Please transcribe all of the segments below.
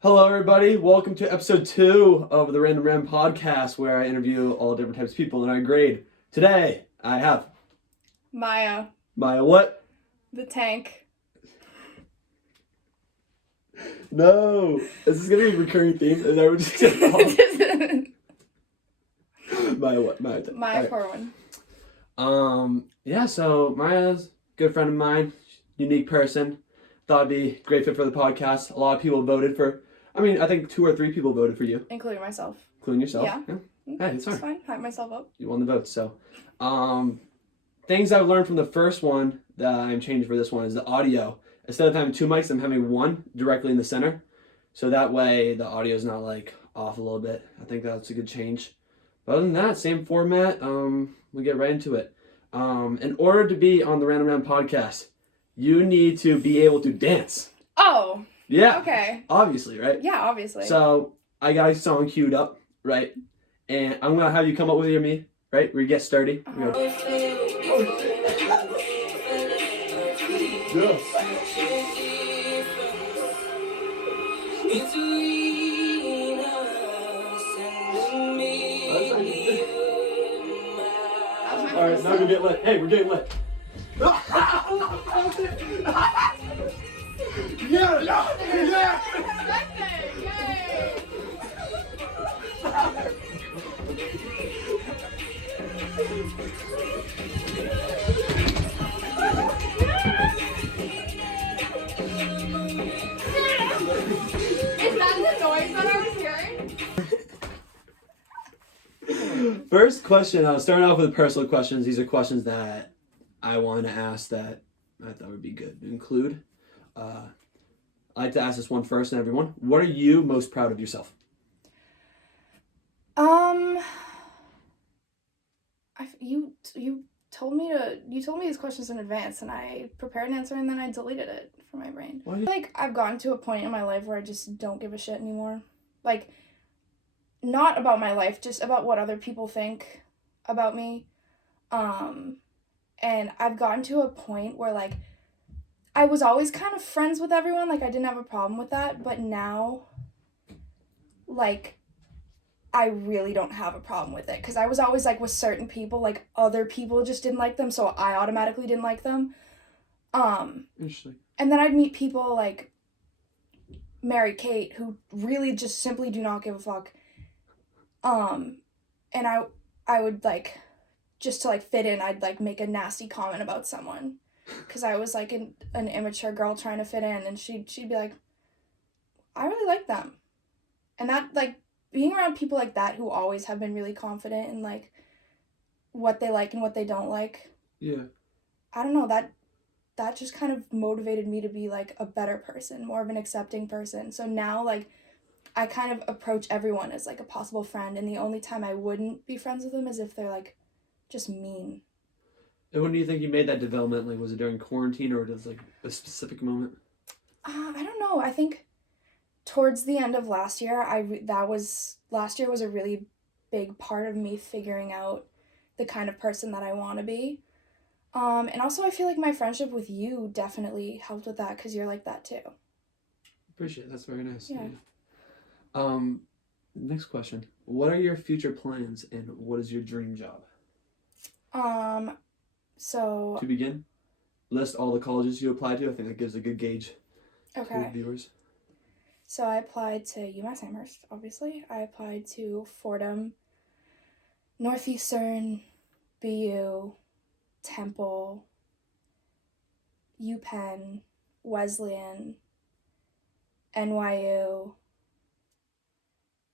Hello, everybody. Welcome to episode 2 of the Random Ram podcast, where I interview all different types of people in our grade. Today, I have Maya, Maya. What? the tank. No. Is this gonna be a recurring theme? Is that what just gonna Maya. What? Maya. Maya Corwin. Yeah. So Maya's a good friend of mine, unique person. Thought it'd be a great fit for the podcast. A lot of people voted for. I think 2 or 3 people voted for you. Including myself. Including yourself? Yeah. Hey, it's fine. It's fine. Hype myself up. You won the vote, so. Things I've learned from the first one that I'm changing for this one is the audio. Instead of having 2 mics, I'm having one directly in the center. So that way the audio is not like off a little bit. I think that's a good change. But other than that, same format. We'll get right into it. In order to be on the Random Round podcast, you need to be able to dance. Oh. Yeah. Okay. Obviously, right? Yeah, obviously. So I got a song queued up, right? And I'm gonna have you come up with your me, right? Where you get sturdy. Uh-huh. Yeah. All right, now we're gonna get lit. Hey, we're getting lit. Yeah, yeah. Is that the noise that I was hearing? First question, I'll start off with personal questions. These are questions that I want to ask that I thought would be good to include. I like to ask this one first, and everyone. What are you most proud of yourself? You told me these questions in advance, and I prepared an answer, and then I deleted it from my brain. Why? Like, I've gotten to a point in my life where I just don't give a shit anymore. Like, not about my life, just about what other people think about me. And I've gotten to a point where, like, I was always kind of friends with everyone, like, I didn't have a problem with that, but now, like, I really don't have a problem with it, because I was always, like, with certain people, like, other people just didn't like them, so I automatically didn't like them. Interesting. And then I'd meet people, like, Mary Kate, who really just simply do not give a fuck. And I would, like, just to, like, fit in, I'd, like, make a nasty comment about someone, because I was, like, an immature girl trying to fit in, and she'd be like, I really like them. And that, like, being around people like that who always have been really confident in, like, what they like and what they don't like. Yeah. I don't know, that just kind of motivated me to be, like, a better person, more of an accepting person. So now, like, I kind of approach everyone as, like, a possible friend, and the only time I wouldn't be friends with them is if they're, like, just mean. And when do you think you made that development? Like, was it during quarantine, or was it, like, a specific moment? I don't know. I think towards the end of last year, last year was a really big part of me figuring out the kind of person that I want to be. And also I feel like my friendship with you definitely helped with that, because you're like that too. Appreciate it. That's very nice. Yeah. Next question. What are your future plans, and what is your dream job? So... To begin, list all the colleges you applied to. I think that gives a good gauge Okay. to viewers. So I applied to UMass Amherst, obviously. I applied to Fordham, Northeastern, BU, Temple, UPenn, Wesleyan, NYU.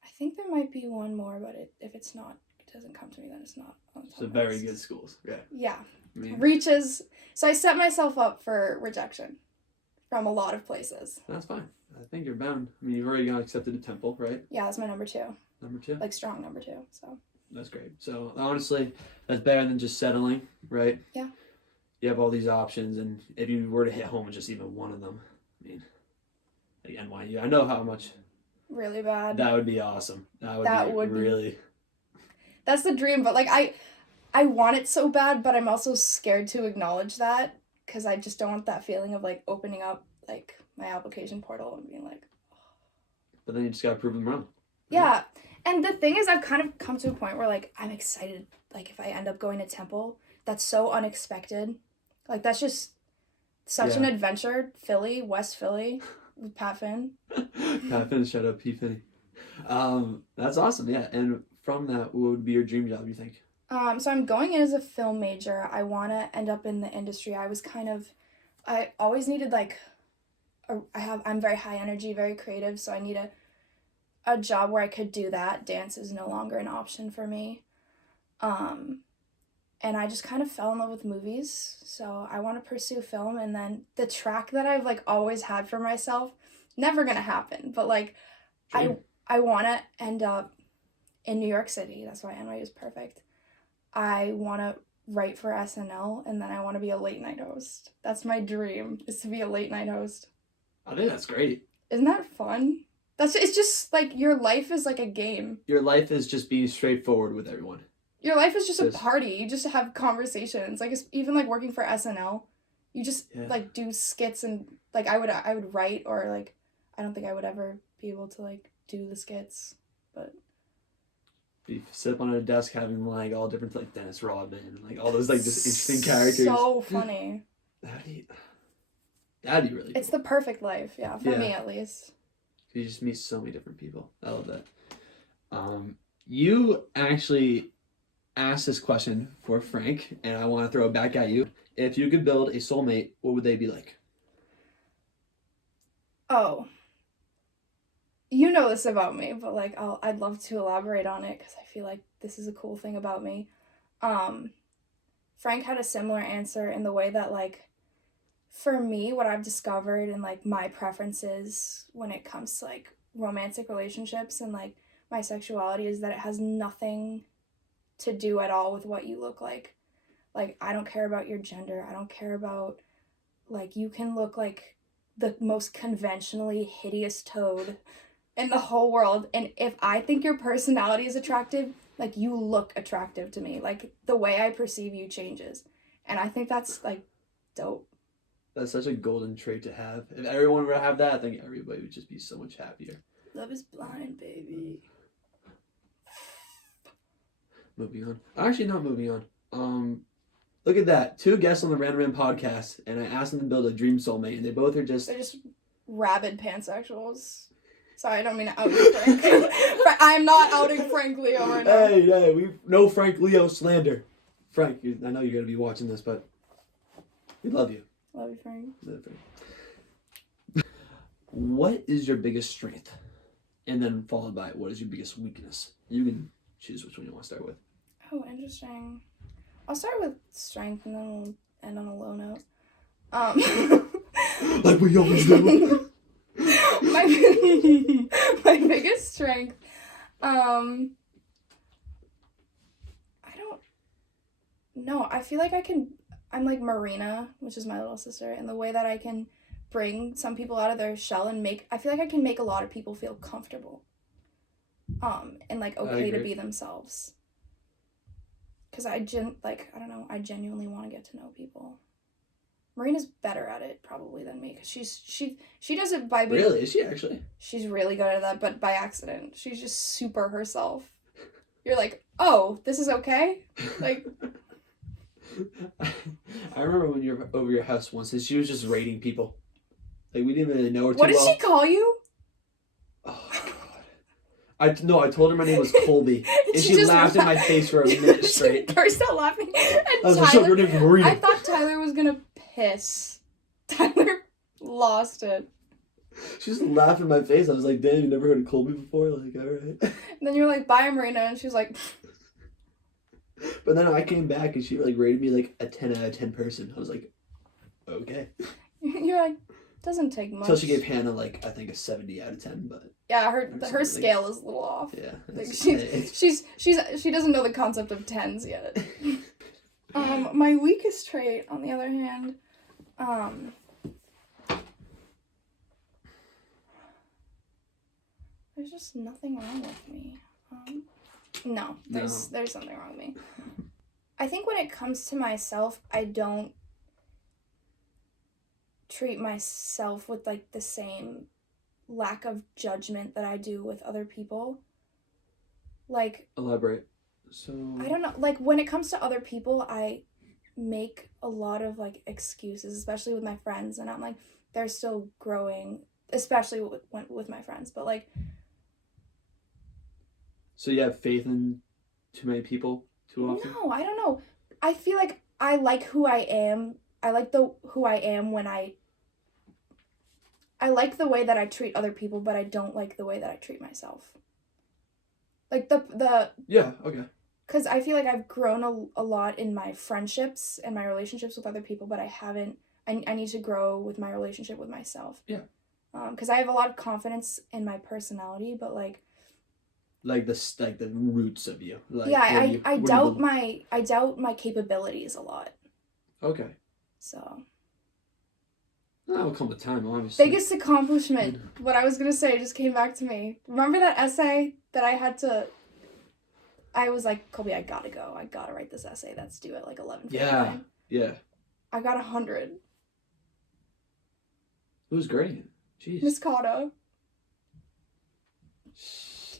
I think there might be one more, but if it's not, it doesn't come to me, then it's not on the top So of my very list. good schools. Yeah. Yeah. I mean, Reaches. So I set myself up for rejection from a lot of places. that's fine. I think you're bound. I mean, you've already got accepted to Temple, right? Yeah, that's my number 2. Number 2. Like, strong number 2, so. That's great. So honestly, that's better than just settling, right? Yeah. You have all these options, and if you were to hit home with just even one of them, I mean, like NYU, I know how much. Really bad. That would be awesome. That would be really. That's the dream, but, like, I want it so bad, but I'm also scared to acknowledge that, because I just don't want that feeling of, like, opening up, like, my application portal and being like, But then you just gotta prove them wrong. Yeah. And the thing is, I've kind of come to a point where, like, I'm excited, like, if I end up going to Temple, that's so unexpected. Like, that's just such an adventure. Philly, West Philly, with Pat Finn. Pat Finn, shout out P. Finney. That's awesome, yeah. And from that, what would be your dream job, you think? So I'm going in as a film major. I want to end up in the industry. I always needed, like, I'm very high energy, very creative, so I need a job where I could do that. Dance is no longer an option for me. And I just kind of fell in love with movies, so I want to pursue film. And then the track that I've, like, always had for myself, never gonna happen, but, like, Dream. I want to end up in New York City. That's why NYU is perfect. I want to write for SNL, and then I want to be a late night host. That's my dream, is to be a late night host. I think that's great. Isn't that fun? It's just, like, your life is like a game. Your life is just being straightforward with everyone. Your life is just a party. You just have conversations. Like, it's even, like, working for SNL. You just, like, do skits and, like, I would write, or, like, I don't think I would ever be able to, like, do the skits, but... You sit up on a desk having, like, all different, like, Dennis Rodman and, like, all those, like, just interesting characters. So funny. That'd be really It's cool. the perfect life, yeah, for me at least. You just meet so many different people. I love that. You actually asked this question for Frank, and I want to throw it back at you. If you could build a soulmate, what would they be like? Oh. You know this about me, but, like, I'd love to elaborate on it, because I feel like this is a cool thing about me. Frank had a similar answer in the way that, like, for me, what I've discovered and, like, my preferences when it comes to, like, romantic relationships and, like, my sexuality is that it has nothing to do at all with what you look like. Like, I don't care about your gender. I don't care about, like, you can look like the most conventionally hideous toad in the whole world, and if I think your personality is attractive, like, you look attractive to me. Like, the way I perceive you changes. And I think that's, like, dope. That's such a golden trait to have. If everyone were to have that, I think everybody would just be so much happier. Love is blind, baby. Moving on. Actually, not moving on. Look at that. 2 guests on the Random Man podcast, and I asked them to build a dream soulmate, and they both are just... They're just rabid pansexuals. Sorry, I don't mean to out you, Frank. I'm not outing Frank Leo right now. Hey, we no Frank Leo slander. Frank, I know you're going to be watching this, but we love you. Love you, Frank. Love Frank. What is your biggest strength? And then followed by, what is your biggest weakness? You can choose which one you want to start with. Oh, interesting. I'll start with strength, and then we'll end on a low note. Like we always do. my biggest strength, I don't know. I feel like I'm like Marina, which is my little sister, and the way that I can bring some people out of their shell and I feel like I can make a lot of people feel comfortable, and, like, okay to be themselves. Because I genuinely want to get to know people. Marina's better at it probably than me, because she does it by being... Really? Is she actually? She's really good at that, but by accident. She's just super herself. You're like, oh, this is okay? Like... I remember when you were over your house once, and she was just rating people. Like, we didn't really know her too well. What did she call you? Oh, God. I told her my name was Colby, and she laughed in my face for a minute straight. She burst out laughing, and Your name's Marina. I thought Tyler was gonna piss. Tyler lost it. She just laughed in my face. I was like, damn, you never heard of Colby before? Like, alright. And then you're like, bye, Marina, and she's like... But then I came back, and she, like, rated me, like, a 10 out of 10 person. I was like, okay. You're like, doesn't take much. Until she gave Hannah, like, I think a 70 out of 10, but... Yeah, her scale is a little off. Yeah. Like, she doesn't know the concept of tens yet. My weakest trait, on the other hand, there's just nothing wrong with me. No, there's something wrong with me. I think when it comes to myself, I don't treat myself with, like, the same lack of judgment that I do with other people. Like, Elaborate. So I don't know, like when it comes to other people, I make a lot of like excuses, especially with my friends, and I'm like, they're still growing, especially with my friends, but like, so you have faith in too many people too often? no, I don't know. I feel like I like who I am. I like the who I am when I like the way that I treat other people, but I don't like the way that I treat myself. Like the Yeah, okay. because I feel like I've grown a lot in my friendships and my relationships with other people, but I haven't. I need to grow with my relationship with myself. Yeah. Because I have a lot of confidence in my personality, but like the roots of you. Like yeah, I doubt my. I doubt my capabilities a lot. Okay. So That will come with time, obviously. biggest accomplishment. What I was gonna say just came back to me. Remember that essay that I had to. I was like, Colby, I gotta go. I gotta write this essay that's due at like 11:59. Yeah. Yeah. I got 100. It was great. Jeez. Miss Cotta.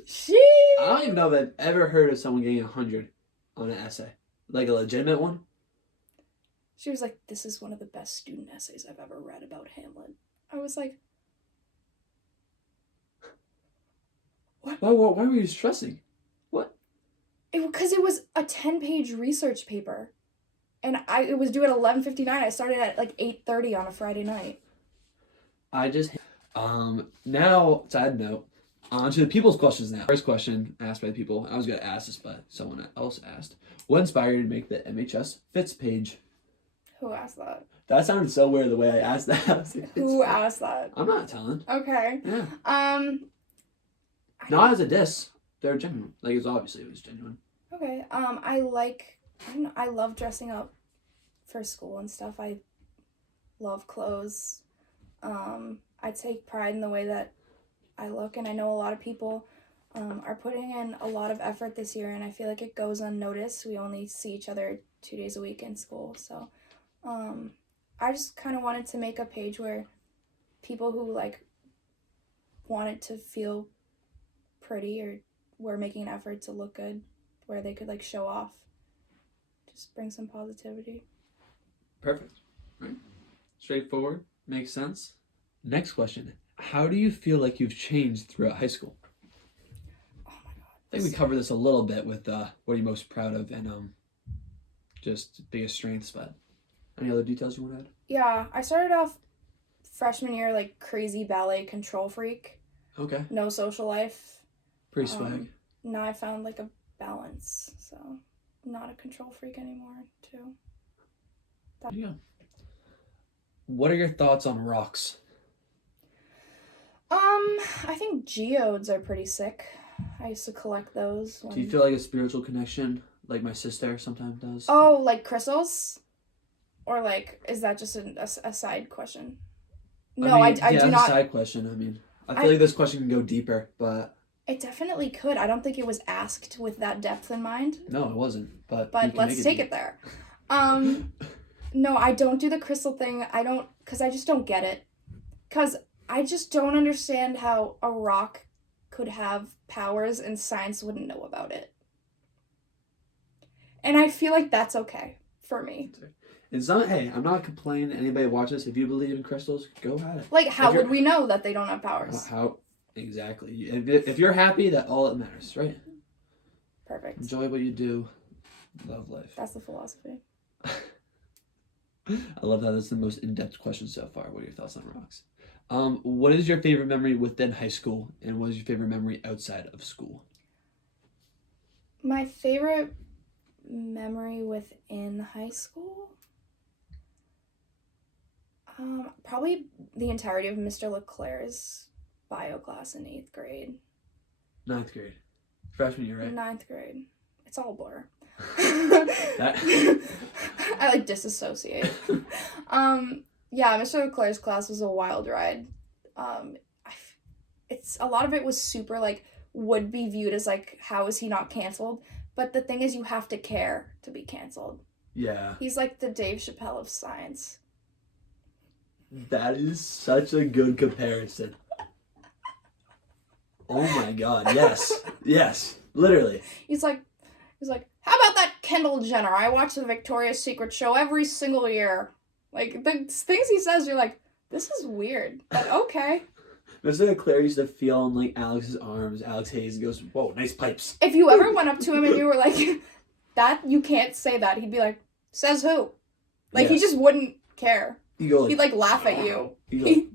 I don't even know if I've ever heard of someone getting 100 on an essay. Like a legitimate one. She was like, this is one of the best student essays I've ever read about Hamlet. I was like, what? Why were you stressing? What? Because it was a 10-page research paper. And it was due at 11:59. I started at like 8:30 on a Friday night. Now, side note, on to the people's questions now. First question asked by the people. I was going to ask this, but someone else asked. What inspired you to make the MHS Fits page? Who asked that? That sounded so weird the way I asked that. I was like, Who asked that? I'm not telling. Okay. Yeah. Not as a diss. They're genuine. Like, it was genuine. Okay. I love dressing up for school and stuff. I love clothes. I take pride in the way that I look, and I know a lot of people are putting in a lot of effort this year, and I feel like it goes unnoticed. We only see each other 2 days a week in school, so I just kind of wanted to make a page where people who like wanted to feel pretty or were making an effort to look good, where they could like show off, just bring some positivity. Perfect. Right. Straightforward. Makes sense. Next question. How do you feel like you've changed throughout high school? Oh my god. I think we covered this a little bit with what are you most proud of and just biggest strengths, but any other details you want to add? Yeah, I started off freshman year like crazy ballet control freak. Okay. No social life. Pretty swag. Now I found like a balance, so not a control freak anymore too. There you go. What are your thoughts on rocks? I think geodes are pretty sick. I used to collect those. Do you feel like a spiritual connection, like my sister sometimes does? Oh, like crystals? Or like, is that just a side question? No, I do not. It's a side question. I mean, I feel like this question can go deeper, but... It definitely could. I don't think it was asked with that depth in mind. No, it wasn't, but let's take it there. No, I don't do the crystal thing. Because I just don't get it. Because I just don't understand how a rock could have powers and science wouldn't know about it. And I feel like that's okay for me. It's not, hey, I'm not complaining. Anybody watch this, if you believe in crystals, go at it. Like, how would we know that they don't have powers? How exactly. If you're happy, that's all that matters, right? Perfect. Enjoy what you do. Love life. That's the philosophy. I love that. That's the most in-depth question so far. What are your thoughts on rocks? What is your favorite memory within high school, and what is your favorite memory outside of school? My favorite memory within high school? Probably the entirety of Mr. Leclerc's bio class in 8th grade. 9th grade. Freshman year, right? 9th grade. It's all a blur. That... I like disassociate. Yeah, Mr. Leclerc's class was a wild ride. It's a lot of it was super like would be viewed as like how is he not canceled? But the thing is, you have to care to be canceled. Yeah. He's like the Dave Chappelle of science. That is such a good comparison. Oh my God, yes. Yes, literally. He's like, how about that Kendall Jenner? I watch the Victoria's Secret show every single year. Like, the things he says, you're like, this is weird, but okay. Mr. Claire used to feel on, like, Alex's arms. Alex Hayes goes, whoa, nice pipes. If you ever went up to him and you were like, that, you can't say that, he'd be like, says who? Like, he just wouldn't care. You go like, He'd, like, laugh at you. You go He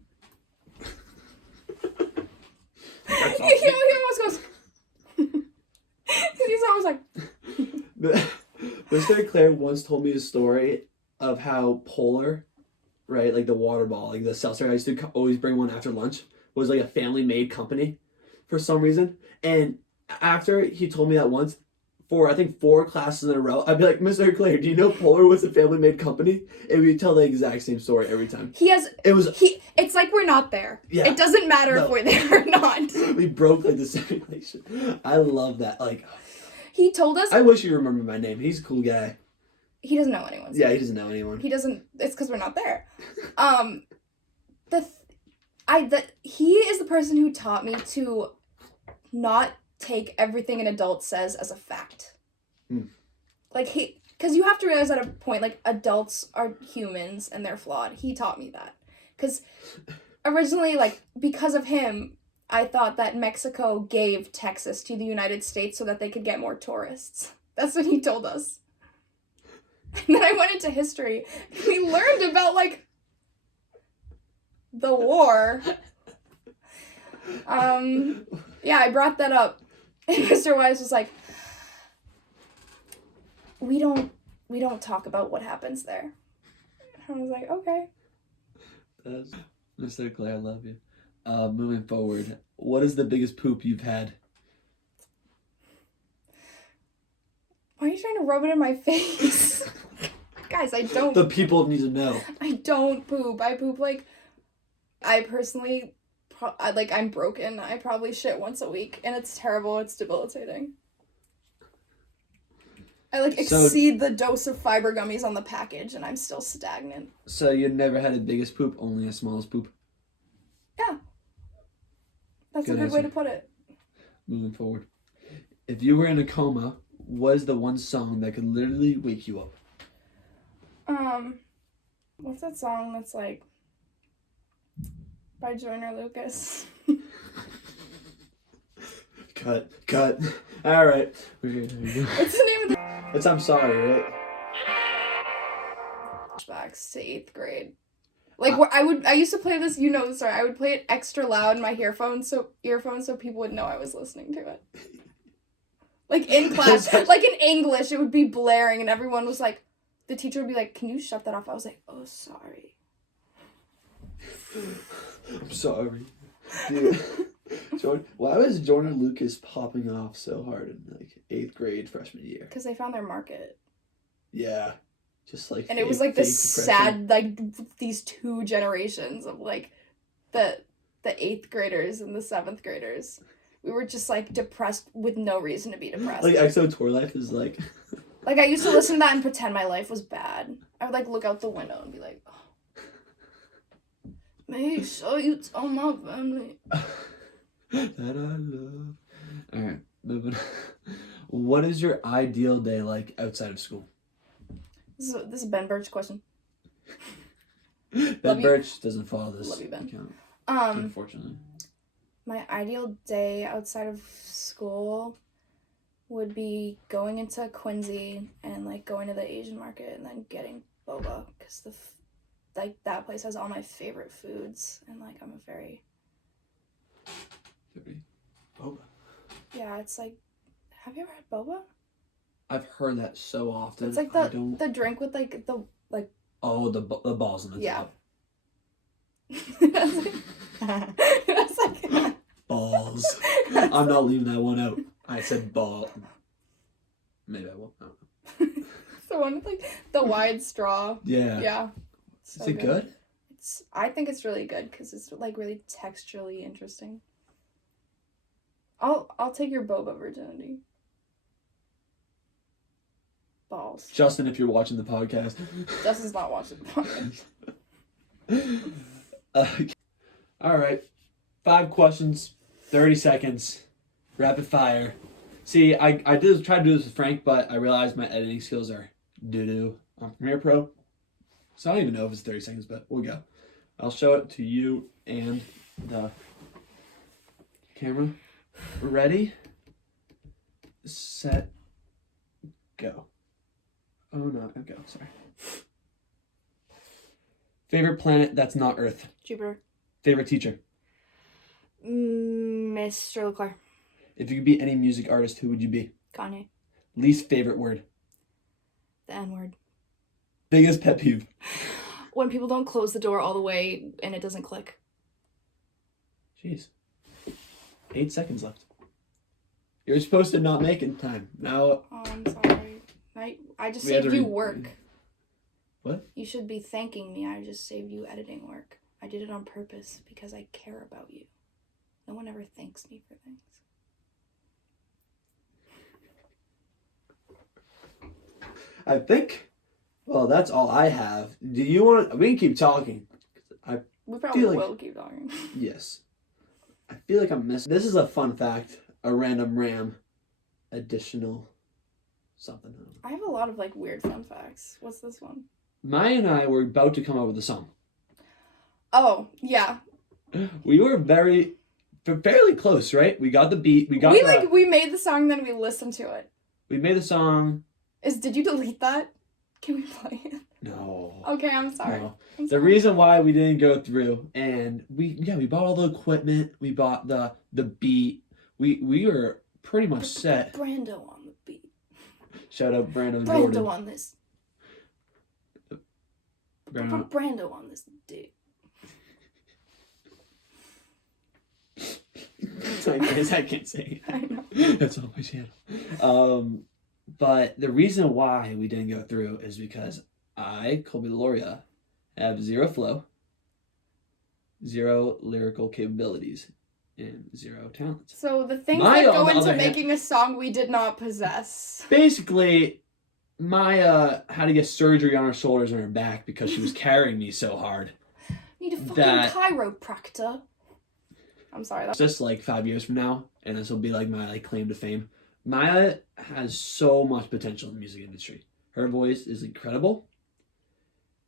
almost goes, he's always like... Mr. Claire once told me a story of how Polar, right, like the water ball, like the seltzer I used to always bring one after lunch, was like a family-made company for some reason. And after he told me that once, for I think 4 classes in a row, I'd be like, Mr. Claire, do you know Polar was a family-made company? And we'd tell the exact same story every time. It's like we're not there. Yeah. It doesn't matter if we're there or not. We broke like the simulation. I love that. Like, he told us. I wish you remembered my name. He's a cool guy. He doesn't know anyone. Yeah, he doesn't know anyone. He doesn't. It's because we're not there. He is the person who taught me to not take everything an adult says as a fact. Like, because you have to realize at a point, like, adults are humans and they're flawed. He taught me that. Because originally, like, because of him, I thought that Mexico gave Texas to the United States so that they could get more tourists. That's what he told us. And then I went into history and we learned about, like, the war. Yeah, I brought that up. And Mr. Wise was like, we don't talk about what happens there. I was like, okay. Mr. Claire, I love you. Moving forward, what is the biggest poop you've had? Why are you trying to rub it in my face? Guys, I don't. The people need to know. I don't poop. I poop like, I personally, I'm broken. I probably shit once a week, and it's terrible. It's debilitating. I exceed the dose of fiber gummies on the package, and I'm still stagnant. So you never had a biggest poop, only a smallest poop? Yeah. That's a good way to put it. Moving forward. If you were in a coma, what is the one song that could literally wake you up? What's that song that's like by Joyner Lucas? Cut. All right. What's the name of the... It's I'm Sorry, right? Flashbacks to 8th grade. Like, I used to play this, you know the story, I would play it extra loud in my earphones so people would know I was listening to it. Like, in class, like in English, it would be blaring and everyone was like, the teacher would be like, can you shut that off? I was like, oh, sorry. I'm sorry. Dude. Why was Joyner Lucas popping off so hard in, like, 8th grade freshman year? Because they found their market. Yeah. Just, like, and it was, like, this sad, like, these 2 generations of, like, the 8th graders and the 7th graders. We were just, like, depressed with no reason to be depressed. Like, EXO Tour Life is, like... Like, I used to listen to that and pretend my life was bad. I would, like, look out the window and be like, oh. Make sure you tell my family. That I love. Alright, moving on. What is your ideal day like outside of school? This is a Ben Birch question. Ben Birch doesn't follow this Love you, Ben. account, unfortunately. My ideal day outside of school would be going into Quincy and, like, going to the Asian market and then getting boba, because that place has all my favorite foods, and, like, I'm a very... Boba? Yeah, it's like... Have you ever had boba? I've heard that so often. It's like the drink with, like, the... like. Oh, the balls on the top. It's like... Balls. I'm not leaving that one out. I said ball. Maybe I won't. I don't know. The one with, like, the wide straw. Yeah. Yeah. So is it good? I think it's really good because it's, like, really texturally interesting. I'll take your boba virginity. Balls. Justin, if you're watching the podcast. Justin's not watching the podcast. All right. 5 questions. 30 seconds. Rapid fire. See, I did try to do this with Frank, but I realized my editing skills are doo-doo on Premiere Pro. So I don't even know if it's 30 seconds, but we'll go. I'll show it to you and the camera. Ready? Set. Go. Oh, no. Go. Sorry. Favorite planet that's not Earth? Jupiter. Favorite teacher? Mr. Leclerc. If you could be any music artist, who would you be? Kanye. Least favorite word? The N-word. Biggest pet peeve? When people don't close the door all the way and it doesn't click. Jeez. 8 seconds left. You're supposed to not make it time. Now. Oh, I'm sorry. I just saved you work. What? You should be thanking me. I just saved you editing work. I did it on purpose because I care about you. No one ever thanks me for things. I think, well, that's all I have. Do you want to, we can keep talking. We probably will keep talking. Yes. I feel like I'm missing. This is a fun fact, a random RAM additional something. I have a lot of like weird fun facts. What's this one? Maya and I were about to come up with a song. Oh, yeah. We were fairly close, right? We got the beat. We made the song, then we listened to it. We made the song. Did you delete that? Can we play it? No. Okay, I'm sorry. No. I'm The sorry. reason why we didn't go through, and we bought all the equipment. We bought the beat. We were pretty much set. Brando on the beat. Shout out Brando Brando Jordan. on this. Brando. Brando on this dick. I can't say it. I know. That's on my channel. But the reason why we didn't go through is because I, Colby Loria, have zero flow, zero lyrical capabilities, and zero talent. So the things Maya, that on go the into other hand- making a song we did not possess. Basically, Maya had to get surgery on her shoulders and her back because she was carrying me so hard. Need a fucking chiropractor. I'm sorry. Just like 5 years from now, and this will be like my claim to fame. Maya has so much potential in the music industry. Her voice is incredible.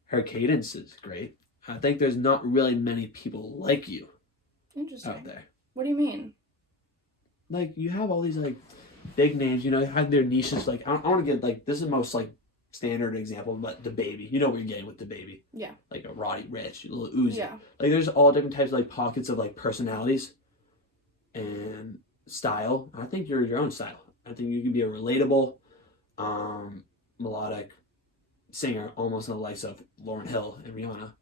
Her cadence is great. I think there's not really many people like you Interesting. out there. What do you mean? Like, you have all these like big names, you know, they have their niches. Like, I want to get like, this is the most like standard example, but DaBaby. You know what you're getting with DaBaby. Yeah. Like a Roddy Ricch, a little Uzi. Yeah. Like, there's all different types of like pockets of like personalities and style. I think you're your own style. I think you can be a relatable, melodic singer, almost in the likes of Lauryn Hill and Rihanna.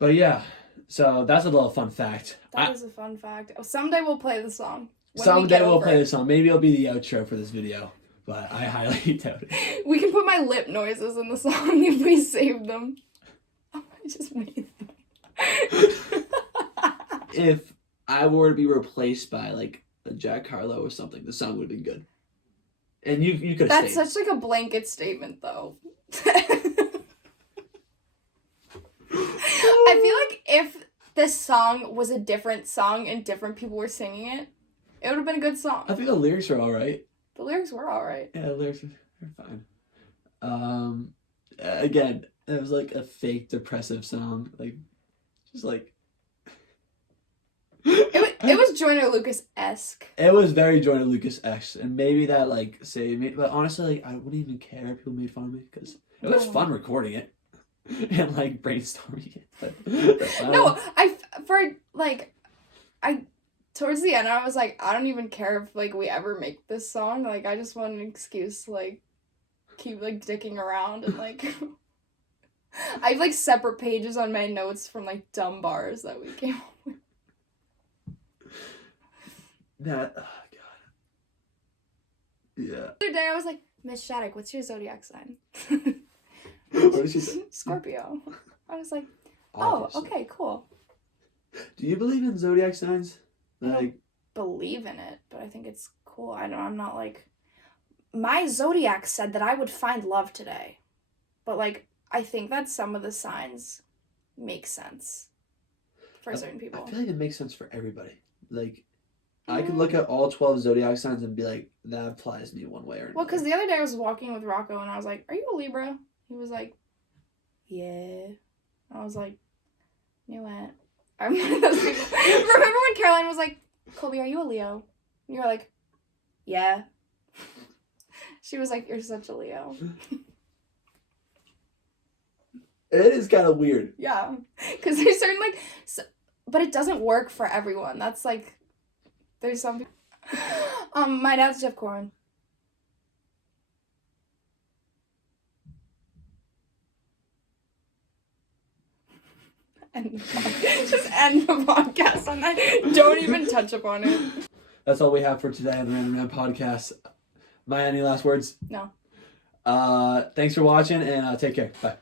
But yeah, so that's a little fun fact. That is a fun fact. Oh, someday we'll play the song. Someday we'll play the song. Maybe it'll be the outro for this video, but I highly doubt it. We can put my lip noises in the song if we save them. Oh, I just made them. If I were to be replaced by like a Jack Harlow or something, the song would have been good. And you could have That's stayed. such like a blanket statement, though. I feel like if this song was a different song and different people were singing it, it would have been a good song. I think the lyrics are all right. The lyrics were alright. Yeah, the lyrics are fine. Again, it was like a fake depressive song, like just like. It was Joyner Lucas-esque. It was very Joyner Lucas-esque, and maybe that like saved me. But honestly, like, I wouldn't even care if people made fun of me because it was fun recording it and like brainstorming it. But, No, towards the end I was like, I don't even care if like we ever make this song. Like, I just want an excuse to like keep like dicking around and like I have like separate pages on my notes from like dumb bars that we came up with. That, oh god. Yeah. The other day I was like, Miss Shattuck, what's your zodiac sign? What did she say? Scorpio. I was like, Obviously. okay, cool. Do you believe in zodiac signs? I don't Like, believe in it, but I think it's cool. I'm not like, my zodiac said that I would find love today. But like, I think that some of the signs make sense for certain people. I feel like it makes sense for everybody. Like, I could look at all 12 zodiac signs and be like, that applies to me one way or another. Well, because the other day I was walking with Rocco and I was like, "Are you a Libra?" He was like, "Yeah." I was like, "You know what?" I'm one of those people. Remember when Caroline was like, "Colby, are you a Leo?" And you were like, "Yeah." She was like, "You're such a Leo." It is kind of weird. Yeah, because there's certain but it doesn't work for everyone. That's like, there's some people. My dad's Jeff Corwin. Just end the podcast on that. Don't even touch upon it. That's all we have for today on the Random Man podcast. Maya, any last words? No. Thanks for watching and take care. Bye.